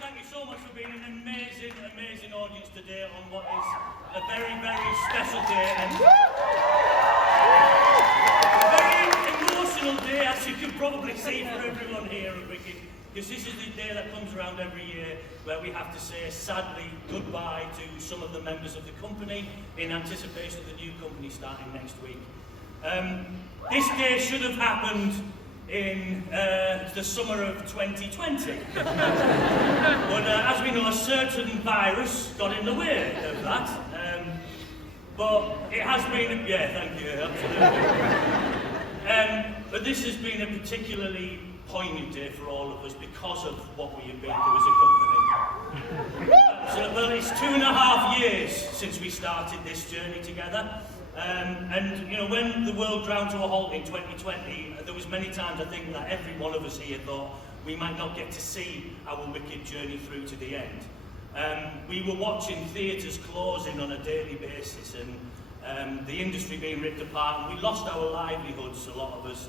thank you so much for being an amazing, amazing audience today on what is a very, very special day and a very emotional day, as you can probably see for everyone here at Wicked, because this is the day that comes around every year where we have to say, sadly, goodbye to some of the members of the company in anticipation of the new company starting next week. This day should have happened in the summer of 2020. But as we know, a certain virus got in the way of that. But it has been, yeah, thank you, absolutely. But this has been a particularly poignant day for all of us because of what we have been through as a company. Well, it's 2.5 years since we started this journey together. And you know, when the world ground to a halt in 2020, there was many times I think that every one of us here thought we might not get to see our Wicked journey through to the end. We were watching theatres closing on a daily basis and the industry being ripped apart, and we lost our livelihoods, a lot of us.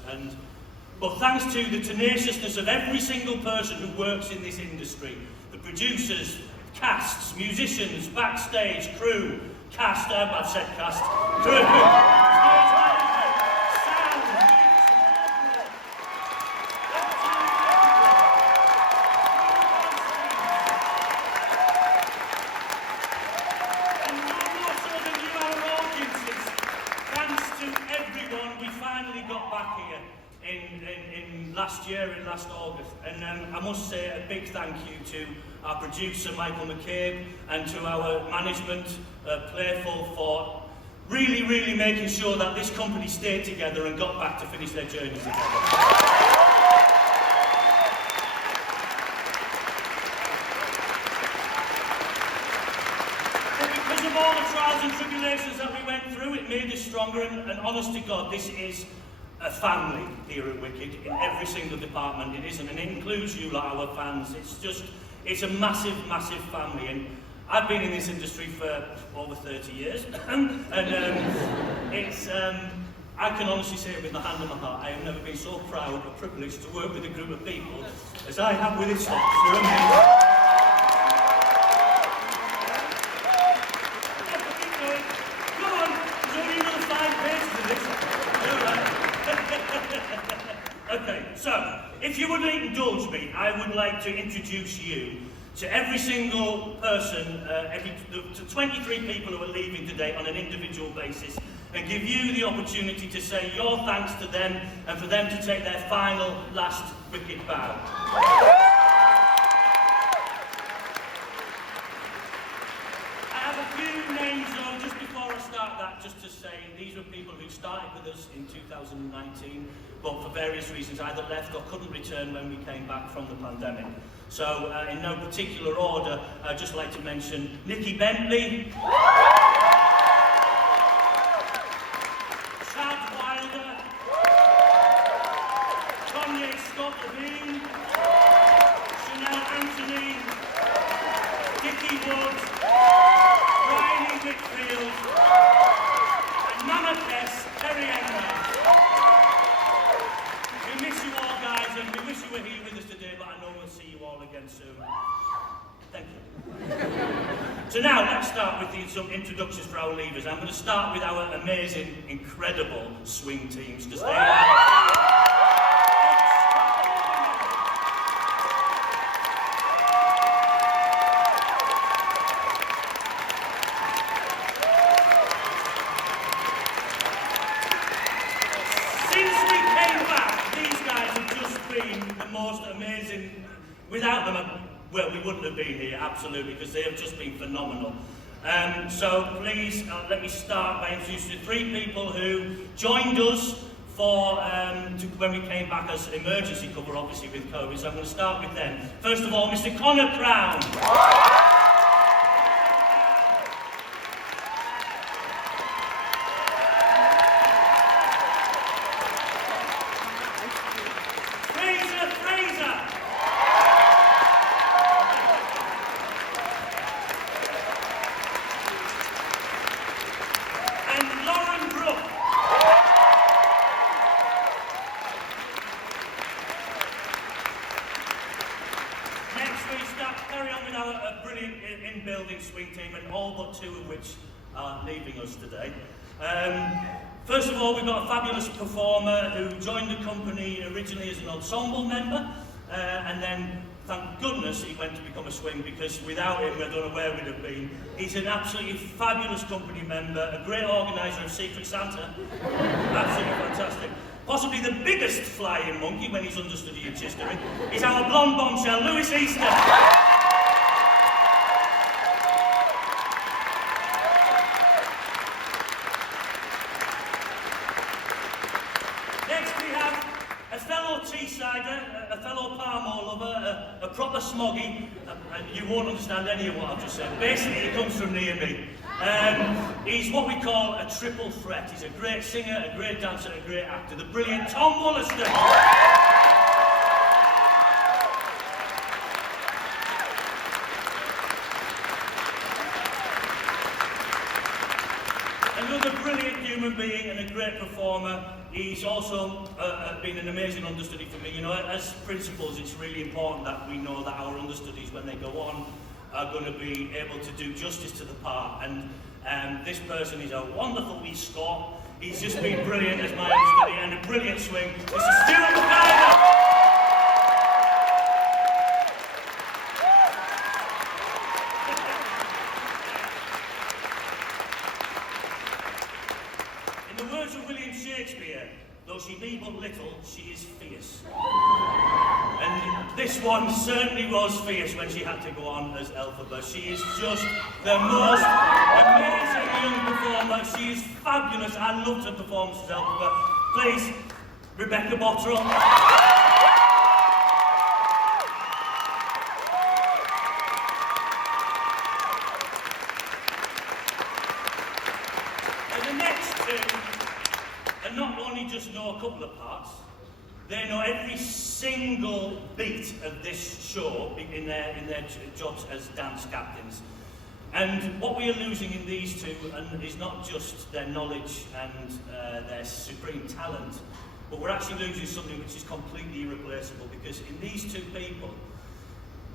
But thanks to the tenaciousness of every single person who works in this industry, the producers, casts, musicians, backstage, crew, cast, I've said cast, crew, stage manager, sound, and more so than you, our audiences, thanks to everyone, we finally got back here in last August, and I must say a big thank you to our producer Michael McCabe and to our management, Playful, for really making sure that this company stayed together and got back to finish their journey together. But because of all the trials and tribulations that we went through, it made us stronger, and honest to God, this is a family here at Wicked in every single department. It isn't, and it includes you, like our fans. It's a massive family, and I've been in this industry for over 30 years, and I can honestly say it with my hand on my heart, I have never been so proud or privileged to work with a group of people as I have with this lot. You're amazing. Come on, there's only another 5 pages of this. Okay, so, if you would indulge me, I would like to introduce you to every single person, to 23 people who are leaving today on an individual basis, and give you the opportunity to say your thanks to them, and for them to take their final, last Wicked bow. I have a few names though, just before I start that, just to say these were people who started with us in 2019, but for various reasons either left or couldn't return when we came back from the pandemic. So, in no particular order, I'd just like to mention Nikki Bentley, Chad Wilder, Kanye Scott Levine, Chanel Anthony, Dickie Wood, Riley Whitfield, and Mama Tess, Terry Enright. We miss you all, guys, and we wish you were here with us today, but I know we'll see you all again soon. Thank you. So now, let's start with some introductions for our leavers. I'm going to start with our amazing, incredible swing teams, because they are... Without them, well, we wouldn't have been here, absolutely, because they have just been phenomenal. So please, let me start by introducing 3 people who joined us for when we came back as emergency cover, obviously, with COVID. So I'm going to start with them. First of all, Mr. Connor Crown. our brilliant in-building swing team, and all but two of which are leaving us today. First of all, we've got a fabulous performer who joined the company originally as an ensemble member, and then, thank goodness, he went to become a swing, because without him, I don't know where we'd have been. He's an absolutely fabulous company member, a great organiser of Secret Santa. Absolutely fantastic. Possibly the biggest flying monkey when he's understudy in Chistery is our blonde bombshell, Lucie Easter. Next we have a fellow Teessider, a fellow Parmore lover, a proper smoggy, and you won't understand any of what I've just said. Basically, he comes from near me. He's what we call a triple threat. He's a great singer, a great dancer, a great actor. The brilliant Tom Wollaston. Another brilliant human being and a great performer. He's also been an amazing understudy for me. You know, as principals, it's really important that we know that our understudies, when they go on, are going to be able to do justice to the part. And this person is a wonderful wee Scot. He's just been brilliant as my understudy and a brilliant swing. This is Stuart McLean. In the words of William Shakespeare, though she be but little, she is fierce. And this one certainly was fierce when she had to go on as Elphaba. She is just the most amazing young performer. She is fabulous. I loved her performance as Elphaba. Please, Rebecca Bottrell. And the next two, and not only just know a couple of parts, they know every single beat of this show in their jobs as dance captains. And what we are losing in these two is not just their knowledge and their supreme talent, but we're actually losing something which is completely irreplaceable, because in these two people,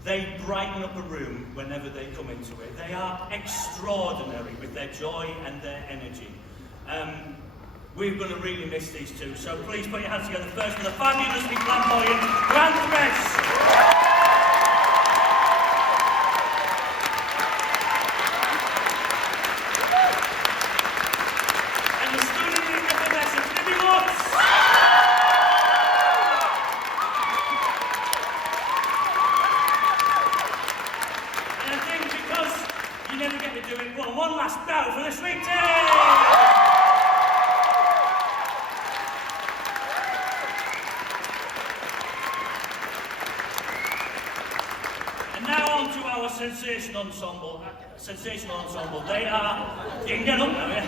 they brighten up a room whenever they come into it. They are extraordinary with their joy and their energy. We're going to really miss these two, so please put your hands together first for the fabulously flamboyant Grand Thresh. And the student effervescent Libby Watts. And I think because you never get to do it, well, one last bow for the swing team! Sensational ensemble. They are. You can get up now, yeah?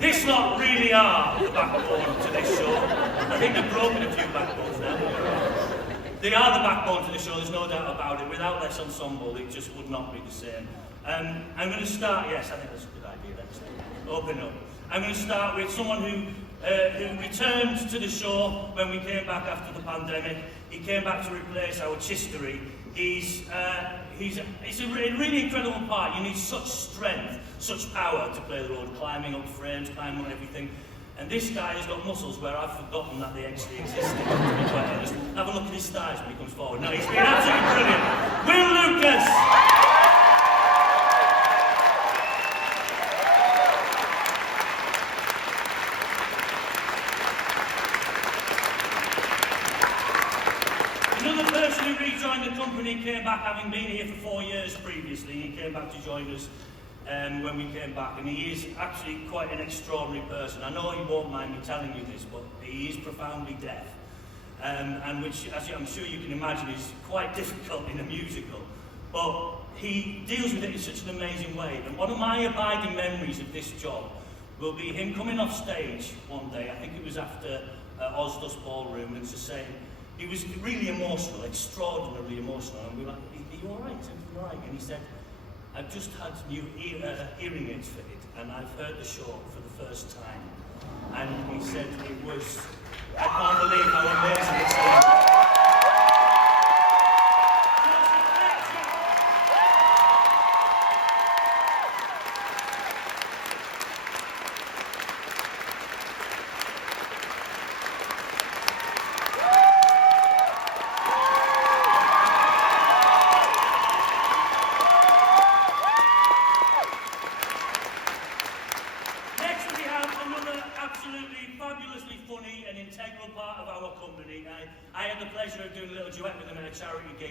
This lot really are the backbone to this show. I think they've broken a few backbones now. They are the backbone to the show, there's no doubt about it. Without this ensemble, it just would not be the same. I'm going to start, yes, I think that's a good idea. Let's open up. I'm going to start with someone who returned to the show when we came back after the pandemic. He came back to replace our Chistery. He's a really incredible part. You need such strength, such power to play the role, climbing up frames, climbing up everything. And this guy has got muscles where I've forgotten that they actually existed, to be quite honest. Have a look at his thighs when he comes forward. No, he's been absolutely brilliant. Will Lucas! He came back, having been here for 4 years previously. He came back to join us when we came back, and he is actually quite an extraordinary person. I know he won't mind me telling you this, but he is profoundly deaf, and which, as I'm sure you can imagine, is quite difficult in a musical. But he deals with it in such an amazing way, and one of my abiding memories of this job will be him coming off stage one day. I think it was after Osdust Ballroom, and to say, he was really emotional, extraordinarily emotional, and we were like, are you alright? Is everything alright? And he said, I've just had new hearing aids fitted, and I've heard the show for the first time. And he said it was, I can't believe how amazing it is.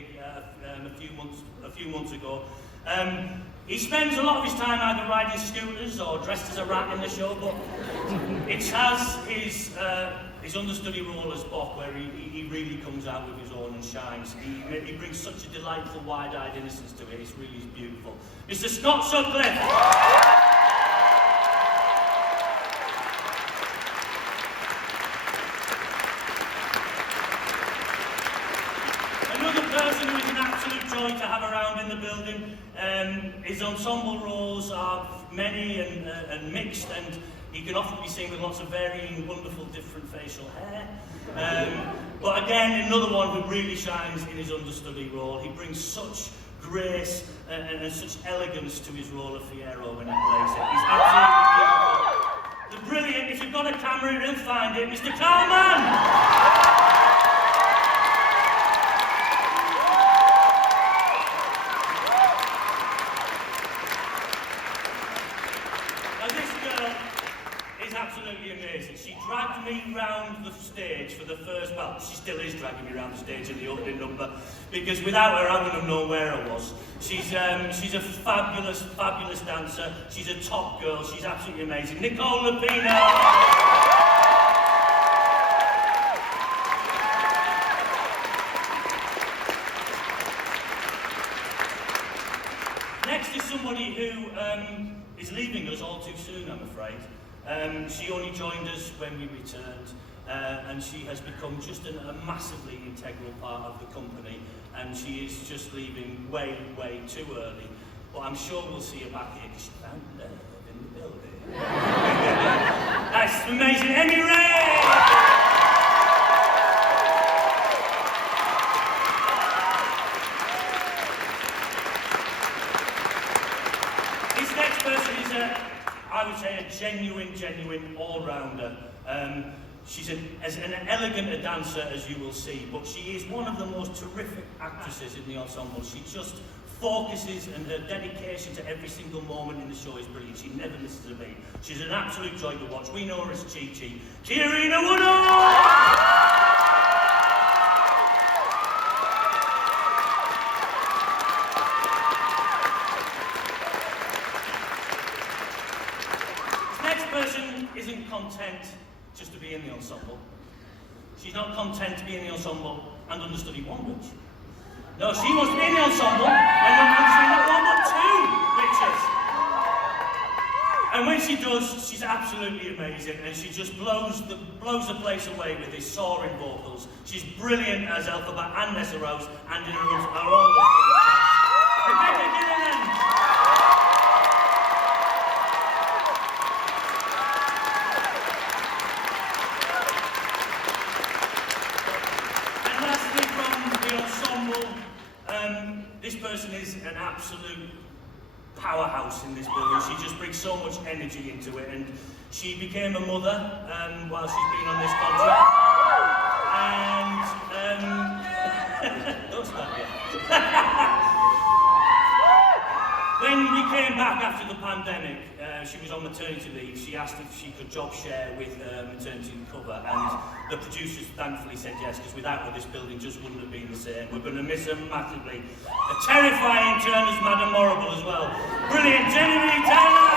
gig a few months ago. He spends a lot of his time either riding scooters or dressed as a rat in the show, but it has his understudy role as Bob, where he really comes out with his own and shines. He brings such a delightful, wide-eyed innocence to it. It's really beautiful. Mr. Scott Sutcliffe. To have around in the building. His ensemble roles are many and mixed, and he can often be seen with lots of varying, wonderful, different facial hair. But again, another one who really shines in his understudy role. He brings such grace and such elegance to his role of Fiyero when he plays it. He's absolutely beautiful. The brilliant, if you've got a camera, he'll find it, Mr. Carlman! She dragged me round the stage for the first, well, she still is dragging me round the stage in the opening number, because without her I wouldn't have known where I was. She's a fabulous, fabulous dancer. She's a top girl. She's absolutely amazing. Nicole Lapina! Next is somebody who is leaving us all too soon, I'm afraid. She only joined us when we returned, and she has become just a massively integral part of the company, and she is just leaving way, way too early. But I'm sure we'll see her back here because she found love in the building. That's amazing. Emmy Ray! This next person is I would say a genuine all-rounder. She's as an elegant a dancer as you will see, but she is one of the most terrific actresses in the ensemble. She just focuses, and her dedication to every single moment in the show is brilliant. She never misses a beat. She's an absolute joy to watch. We know her as Chi-Chi. Carina Woodall! Isn't content just to be in the ensemble. She's not content to be in the ensemble and understudy one witch. No, she wants to be in the ensemble and understudy not one but two witches. And when she does, she's absolutely amazing, and she just blows the place away with his soaring vocals. She's brilliant as Elphaba and Nessarose, and in her own Rebecca Dillamond. This person is an absolute powerhouse in this building. She just brings so much energy into it, and she became a mother while she's been on this contract. And don't start yet. When we came back after the pandemic, she was on maternity leave. She asked if she could job share with maternity cover, and the producers thankfully said yes, because without her this building just wouldn't have been the same. We're going to miss her massively. A terrifying turn as Madame Morrible as well. Brilliant, Genevieve Taylor!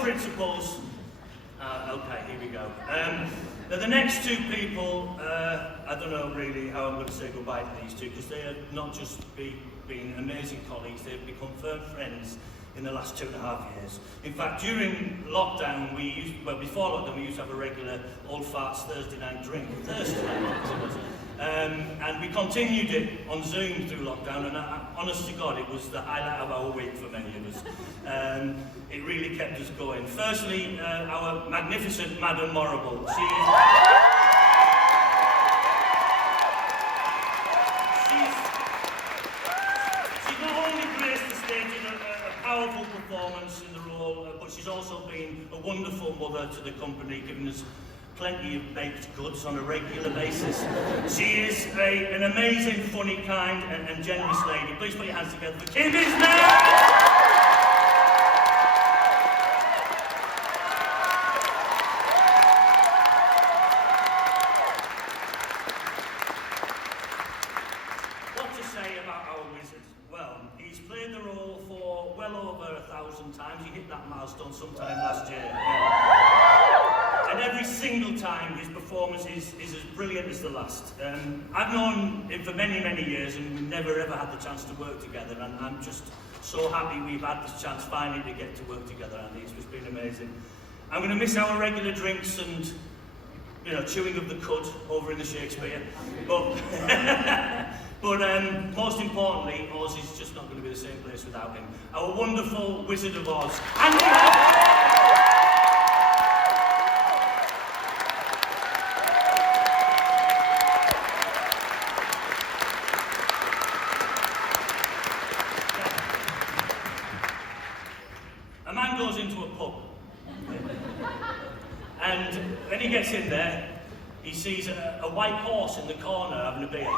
Principals. Okay, here we go. Now the next two people, I don't know really how I'm going to say goodbye to these two, because they have not just been amazing colleagues, they've become firm friends in the last 2.5 years. In fact, during lockdown, before lockdown, we used to have a regular Old Farts Thursday night drink. Thursday night, as it was. And we continued it on Zoom through lockdown, and honest to God, it was the highlight of our week for many of us. It really kept us going. Firstly, our magnificent Madame Morrible. She's not only graced the stage in a powerful performance in the role, but she's also been a wonderful mother to the company, giving us plenty of baked goods on a regular basis. She is an amazing, funny, kind, and generous lady. Please put your hands together for Kim Ismay! Milestone sometime last year. Yeah. And every single time his performance is as brilliant as the last. I've known him for many, many years and we've never ever had the chance to work together, and I'm just so happy we've had this chance finally to get to work together, Andy. It's just been amazing. I'm going to miss our regular drinks and, you know, chewing of the cud over in the Shakespeare. But most importantly, Oz is just not going to be the same place without him. Our wonderful Wizard of Oz, Andy. A man goes into a pub, and when he gets in there, he sees a white horse in the corner having a beer.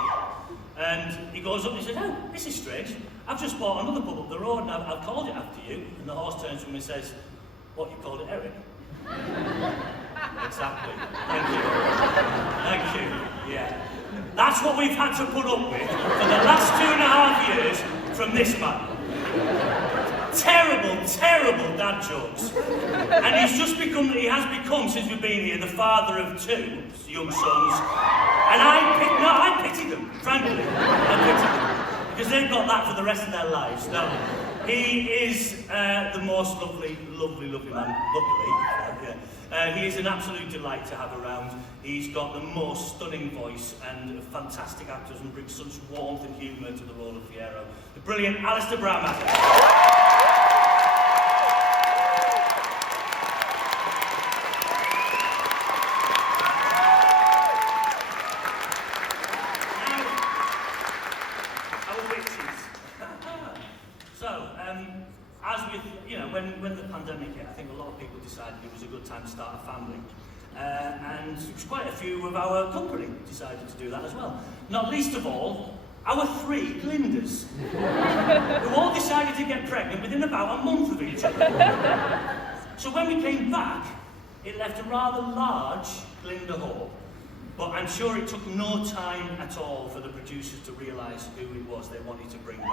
And he goes up and he says, "Oh, this is strange. I've just bought another pub up the road and I've called it after you." And the horse turns to him and says, "What, you called it Eric?" Exactly. Thank you. Thank you. Yeah. That's what we've had to put up with for the last 2.5 years from this man. Terrible, terrible dad jokes. And he has become, since we've been here, the father of 2 young sons. And I pity them, frankly. I pity them. Because they've got that for the rest of their lives. No, he is the most lovely man, luckily. He is an absolute delight to have around. He's got the most stunning voice and fantastic actors and brings such warmth and humour to the role of Fiyero. The brilliant Alistair Brammer. When the pandemic hit, I think a lot of people decided it was a good time to start a family. And quite a few of our company decided to do that as well. Not least of all, our 3 Glindas, who all decided to get pregnant within about a month of each other. So when we came back, it left a rather large Glinda hole. But I'm sure it took no time at all for the producers to realise who it was they wanted to bring back.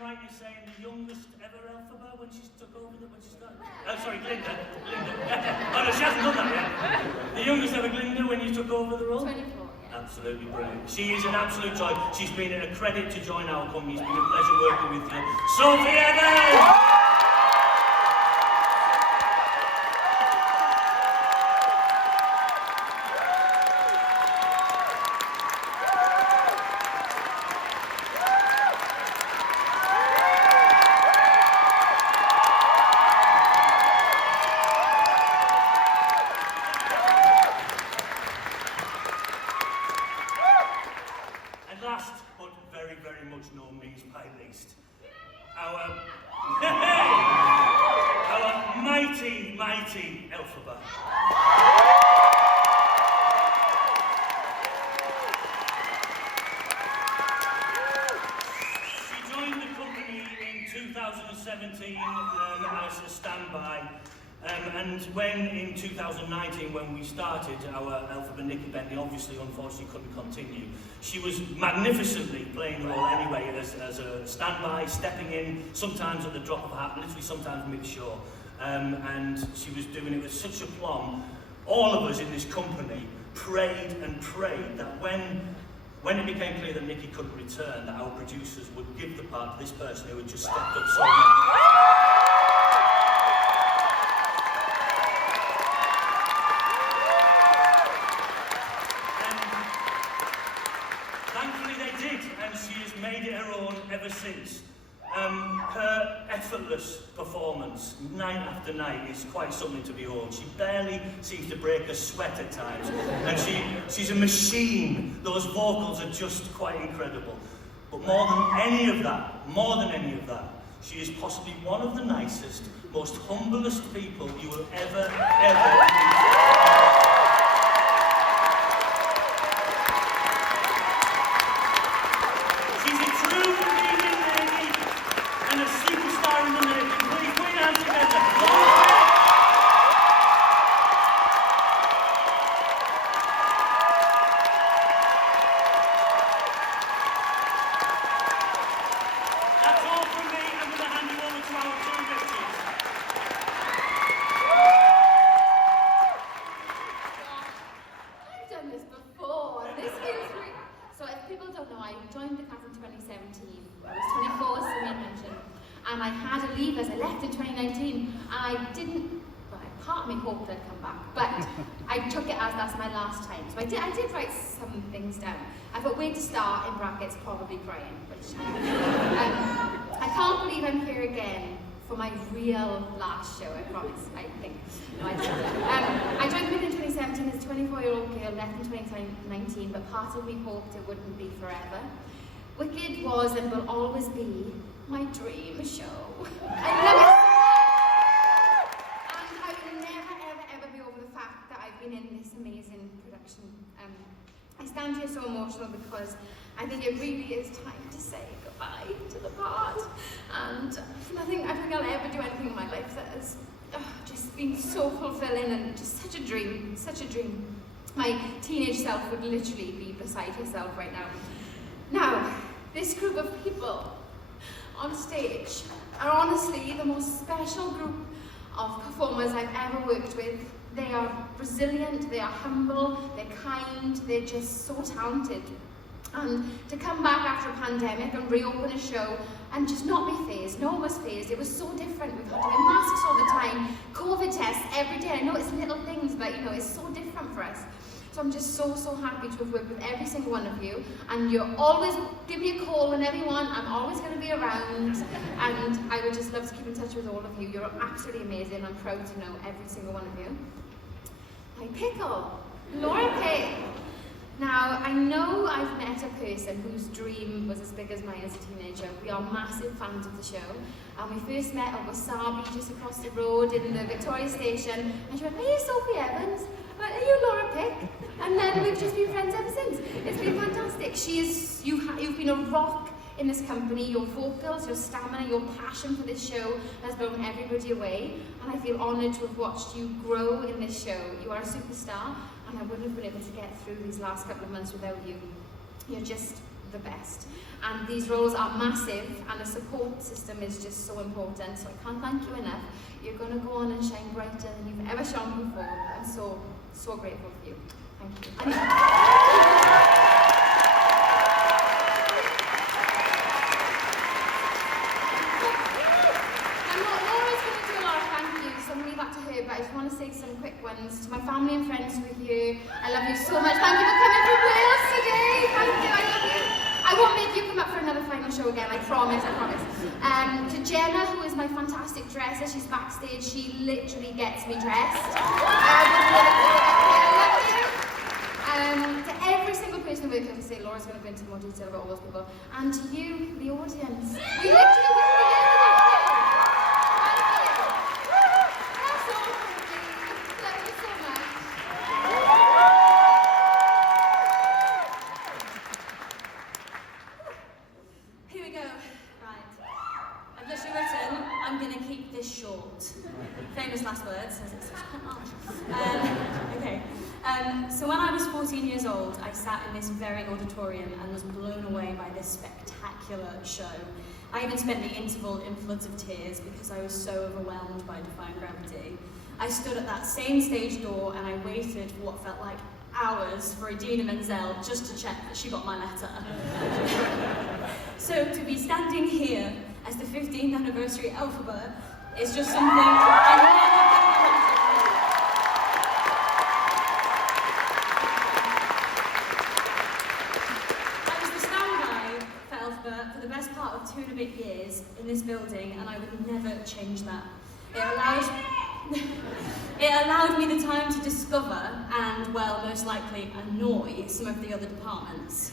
Right in saying the youngest ever Elphaba when she took over, when she started? Oh, sorry, Glinda. Oh no, she hasn't done that yet. The youngest ever Glinda when you took over the role? 24, yeah. Absolutely brilliant. She is an absolute joy. She's been a credit to join our company. It's been a pleasure working with you. Sophie Evans! Our mighty Elphaba. She joined the company in 2017 as a standby. And when in 2019, when we started our Elphaba, Nikki Bentley obviously, unfortunately, couldn't continue. She was magnificently playing the role anyway as a standby, stepping in, sometimes at the drop of a hat, literally sometimes mid-show. And she was doing it with such aplomb. All of us in this company prayed and prayed that when it became clear that Nikki couldn't return, that our producers would give the part to this person who had just stepped up so much. Ever since. Her effortless performance, night after night, is quite something to behold. She barely seems to break a sweat at times, and she's a machine. Those vocals are just quite incredible. But more than any of that, She is possibly one of the nicest, most humblest people you will ever meet. She's a true Canadian lady and a superstar in the making. Please put your hands together. That's all from me. I'm going to hand you over to our two victims. I've done this before, and this feels really... So if people don't know, I joined the class in 2017. I was 24, as Simeon mentioned, and I had to leave as I left in 2019. I didn't, well, part of me hoped I'd come back, but I took it as that's my last time. So I did write some things down. I thought, where to start, in brackets, probably crying, which I can't believe I'm here again for my real last show, I promise, I think. No, I don't. I joined in 2017 as a 24-year-old girl, left in 2019, but part of me hoped it wouldn't be forever. Wicked was and will always be my dream show. I love it so much! And I will never, ever be over the fact that I've been in this amazing production. I stand here so emotional because I think it really is time to say goodbye to the part. And I think I'll ever do anything in my life that has just been so fulfilling and just such a dream, such a dream. My teenage self would literally be beside herself right now. Now, this group of people on stage are honestly the most special group of performers I've ever worked with. They are resilient, they are humble, they're kind, they're just so talented. And to come back after a pandemic and reopen a show and just not be phased, no one was phased, it was so different. We've had to wear masks all the time, COVID tests every day. I know it's little things, but you know, it's so different for us. So I'm just so happy to have worked with every single one of you, and you're always, give me a call whenever you want, I'm always going to be around, and I would just love to keep in touch with all of you. You're absolutely amazing. I'm proud to know every single one of you. My pickle, Laura Pick. Now, I know I've met a person whose dream was as big as mine as a teenager. We are massive fans of the show, and we first met at Wasabi just across the road in the Victoria station, and she went, "Are you Sophie Evans? Are you Laura Pick?" And then we've just been friends ever since. It's been fantastic. You've been a rock in this company. Your vocals, your stamina, your passion for this show has blown everybody away, and I feel honoured to have watched you grow in this show. You are a superstar, and I wouldn't have been able to get through these last couple of months without you. You're just the best. And these roles are massive, and a support system is just so important, so I can't thank you enough. You're going to go on and shine brighter than you've ever shone before. I'm so grateful for you. Thank you. But I just want to say some quick ones to my family and friends who are here. I love you so much. Thank you for coming from Wales today. Thank you, I love you. I won't make you come up for another final show again, I promise, I promise. To Jenna, who is my fantastic dresser, she's backstage, she literally gets me dressed. I love you. To every single person who works, I say Laura's going to go into more detail about all those people. And to you, the audience. We literally work together. Famous last words, as it's okay. So when I was 14 years old, I sat in this very auditorium and was blown away by this spectacular show. I even spent the interval in floods of tears because I was so overwhelmed by Defying Gravity. I stood at that same stage door and I waited for what felt like hours for Idina Menzel just to check that she got my letter. So to be standing here as the 15th anniversary Elphaba is just something I never I was the standby for Elphaba for the best part of 2 and a bit years in this building, and I would never change that. It allows It allowed me the time to discover and, well, most likely annoy some of the other departments.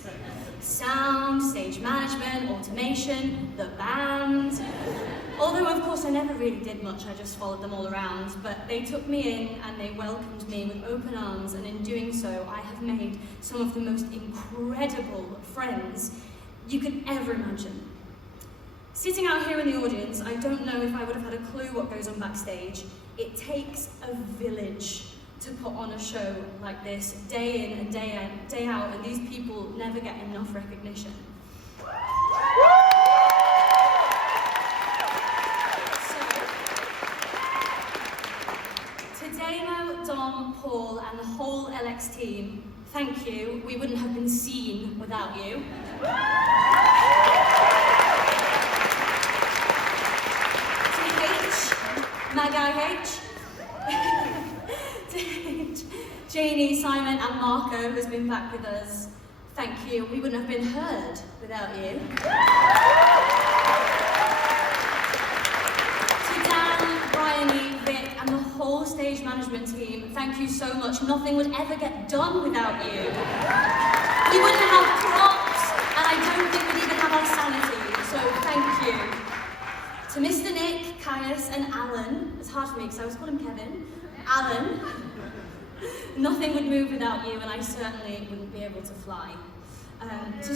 Sound, stage management, automation, the band. Although, of course, I never really did much, I just followed them all around. But they took me in and they welcomed me with open arms, and in doing so, I have made some of the most incredible friends you could ever imagine. Sitting out here in the audience, I don't know if I would have had a clue what goes on backstage. It takes a village to put on a show like this, day in and day out, and these people never get enough recognition. So, to Damo, Dom, Paul, and the whole LX team, thank you. We wouldn't have been seen without you. Magai H, Janie, Simon and Marco, who's been back with us. Thank you. We wouldn't have been heard without you. To Dan, Bryony, Vic and the whole stage management team, thank you so much. Nothing would ever get done without you. We wouldn't have props, and I don't think we'd even have our sanity, so thank you. To Mr. Nick, Caius and Alan, it's hard for me because I always call him Kevin, Alan, nothing would move without you, and I certainly wouldn't be able to fly. Love you! To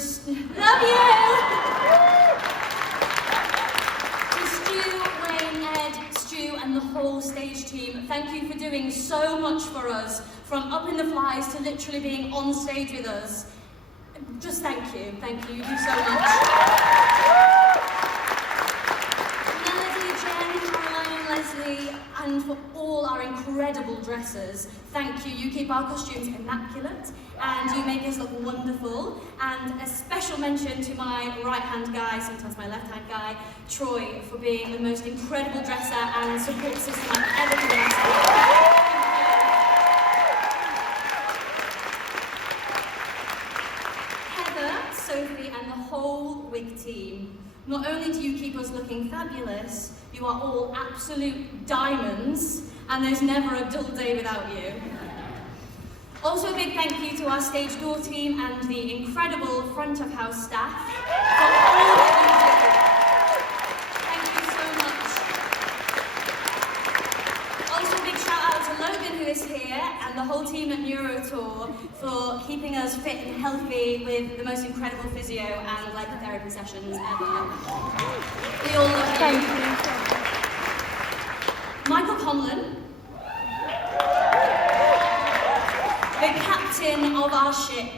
Stu, Wayne, Ed, Stu and the whole stage team, thank you for doing so much for us, from up in the flies to literally being on stage with us. Just thank you, you do so much. Leslie, and for all our incredible dressers, thank you. You keep our costumes immaculate, and you make us look wonderful. And a special mention to my right-hand guy, sometimes my left-hand guy, Troy, for being the most incredible dresser and support system I've ever been asked for. Heather, Sophie, and the whole wig team. Not only do you keep us looking fabulous, you are all absolute diamonds, and there's never a dull day without you. Also a big thank you to our stage door team and the incredible front of house staff for all that you do. Thank you so much. Also a big shout out to Logan, who is here, and the whole team at Neurotour for keeping us fit and healthy with the most incredible physio and therapy sessions ever. We all love you. Thank you. Michael Conlon, the captain of our ship.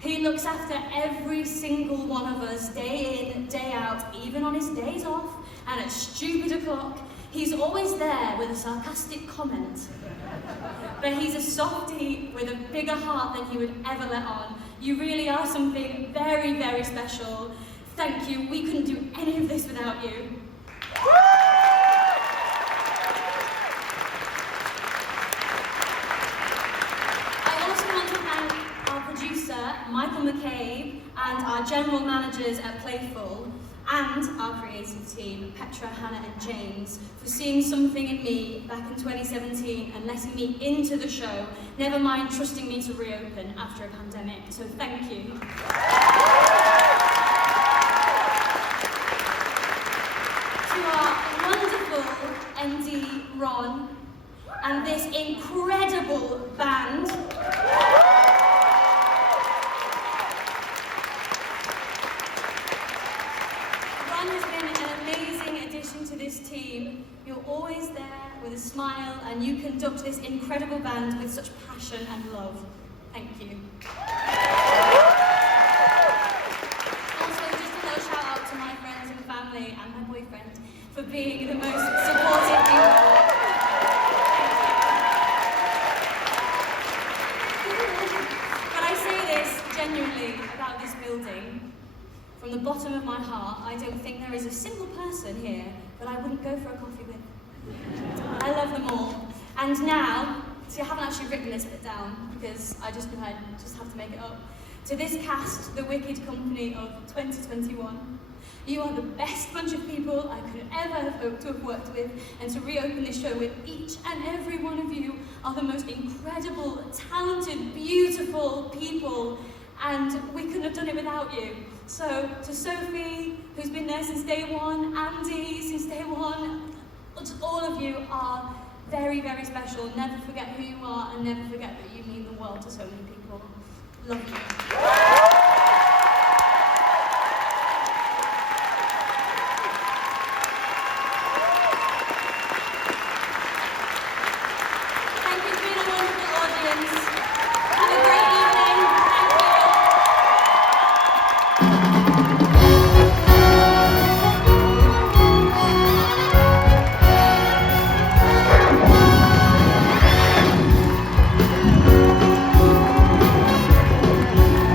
He looks after every single one of us, day in, day out, even on his days off, and at stupid o'clock. He's always there with a sarcastic comment. But he's a softie with a bigger heart than he would ever let on. You really are something very, very special. Thank you. We couldn't do any of this without you. I also want to thank our producer, Michael McCabe, and our general managers at Playful, and our creative team, Petra, Hannah and James, for seeing something in me back in 2017 and letting me into the show, never mind trusting me to reopen after a pandemic, so thank you. To our wonderful MD, Ron, and this incredible band, to this team. You're always there with a smile, and you conduct this incredible band with such passion and love. Thank you. Also, just a little shout out to my friends and family and my boyfriend for being the most supportive people. But I say this genuinely about this building. From the bottom of my heart, I don't think there is a single person here that I wouldn't go for a coffee with. I love them all. And now, see, I haven't actually written this bit down because I just knew I just have to make it up. To this cast, the Wicked Company of 2021, you are the best bunch of people I could ever have hoped to have worked with, and to reopen this show with each and every one of you are the most incredible, talented, beautiful people, and we couldn't have done it without you. So, to Sophie, who's been there since day one, Andy, since day one, all of you are very, very special. Never forget who you are, and never forget that you mean the world to so many people. Love you.